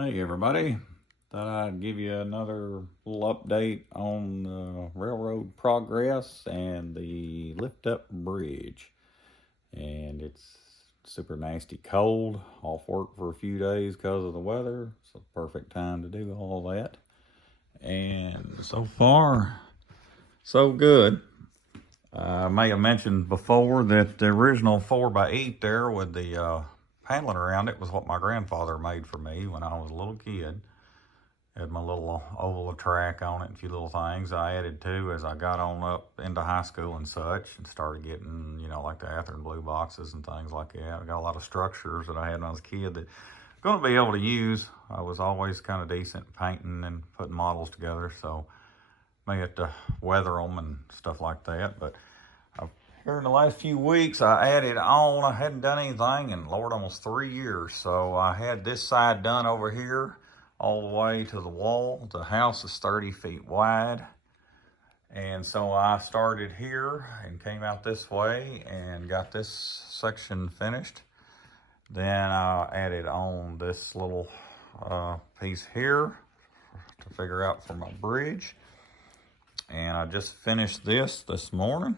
Hey everybody, thought I'd give you another little update on the railroad progress and the lift up bridge. And it's super nasty cold, off work for a few days because of the weather. It's a perfect time to do all that. And so far, so good. I may have mentioned before that the original 4x8 there with the paneling around it was what my grandfather made for me when I was a little kid. Had my little oval track on it and a few little things I added to as I got on up into high school and such, and started getting, like the Athearn blue boxes and things like that. I got a lot of structures that I had when I was a kid that I'm going to be able to use. I was always kind of decent at painting and putting models together, so may have to weather them and stuff like that. But here in the last few weeks, I added on. I hadn't done anything in, Lord, almost 3 years. So I had this side done over here all the way to the wall. The house is 30 feet wide. And so I started here and came out this way and got this section finished. Then I added on this little piece here to figure out for my bridge. And I just finished this morning.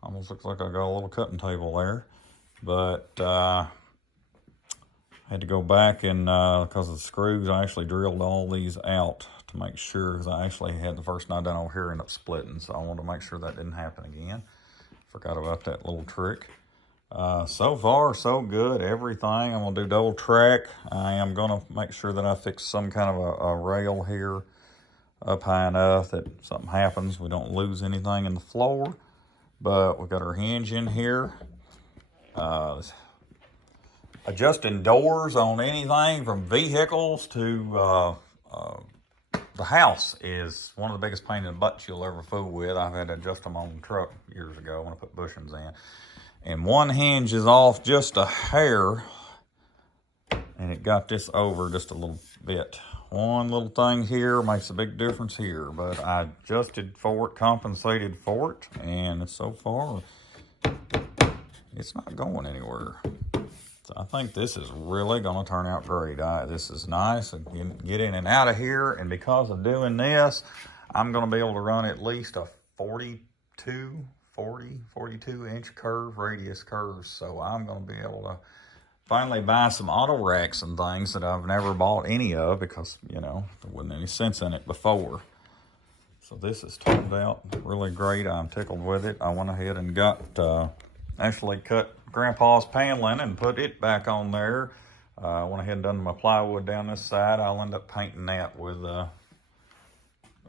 Almost looks like I got a little cutting table there. But I had to go back and, because of the screws, I actually drilled all these out to make sure, because I actually had the first night done over here end up splitting. So I wanted to make sure that didn't happen again. Forgot about that little trick. So far, so good. Everything. I'm going to do double track. I am going to make sure that I fix some kind of a rail here up high enough that something happens, we don't lose anything in the floor. But we've got our hinge in here. Adjusting doors on anything from vehicles to the house is one of the biggest pain in the butt you'll ever fool with. I've had to adjust them on the truck years ago when I put bushings in. And one hinge is off just a hair, and it got this over just a little bit. One little thing here makes a big difference here, but I adjusted for it, compensated for it, and so far it's not going anywhere. So I think this is really going to turn out great. This is nice. I can get in and out of here, and because of doing this, I'm going to be able to run at least a 42 inch curve, radius curves. So I'm going to be able to finally buy some auto racks and things that I've never bought any of because, there wasn't any sense in it before. So this has turned out really great. I'm tickled with it. I went ahead and got, actually cut Grandpa's paneling and put it back on there. I went ahead and done my plywood down this side. I'll end up painting that with a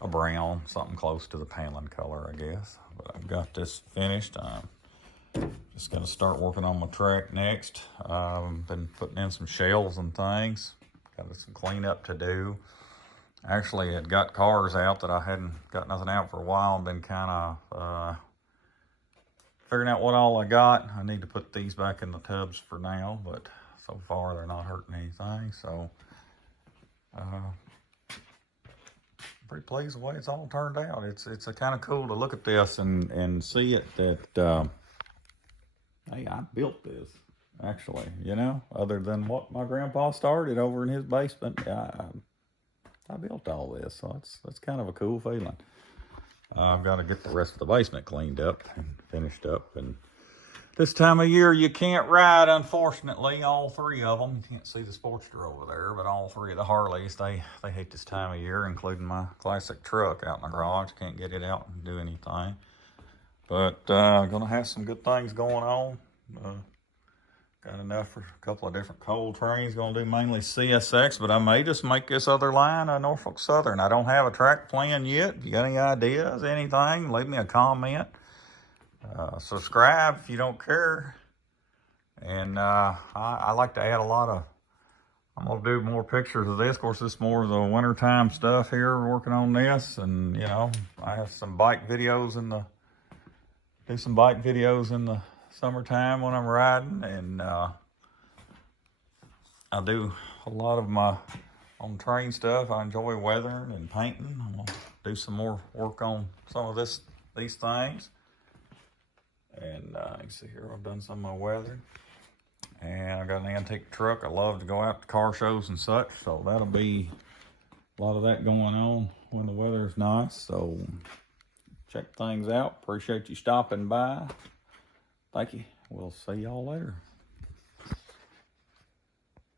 brown, something close to the paneling color, I guess. But I've got this finished. Just got to start working on my track next. Been putting in some shells and things. Got some cleanup to do. Actually, had got cars out that I hadn't got nothing out for a while and been kind of figuring out what all I got. I need to put these back in the tubs for now, but so far they're not hurting anything. So, pretty pleased with the way it's all turned out. It's a kind of cool to look at this and see it that, hey, I built this, actually, other than what my grandpa started over in his basement. I built all this, so that's kind of a cool feeling. I've got to get the rest of the basement cleaned up and finished up. And this time of year, you can't ride, unfortunately, all three of them. You can't see the Sportster over there, but all three of the Harleys, they hate this time of year, including my classic truck out in the garage. Can't get it out and do anything. But going to have some good things going on. Got enough for a couple of different coal trains. Going to do mainly CSX, but I may just make this other line a Norfolk Southern. I don't have a track plan yet. If you got any ideas, anything, leave me a comment. Subscribe if you don't care. And I like to add a lot of, I'm going to do more pictures of this. Of course, this is more of the wintertime stuff here. We're working on this. And, I have some bike videos do some bike videos in the summertime when I'm riding, and I do a lot of my on train stuff. I enjoy weathering and painting. I'm gonna do some more work on some of these things. And you can see here I've done some of my weathering. And I got an antique truck. I love to go out to car shows and such, so that'll be a lot of that going on when the weather's nice. So check things out. Appreciate you stopping by. Thank you. We'll see y'all later.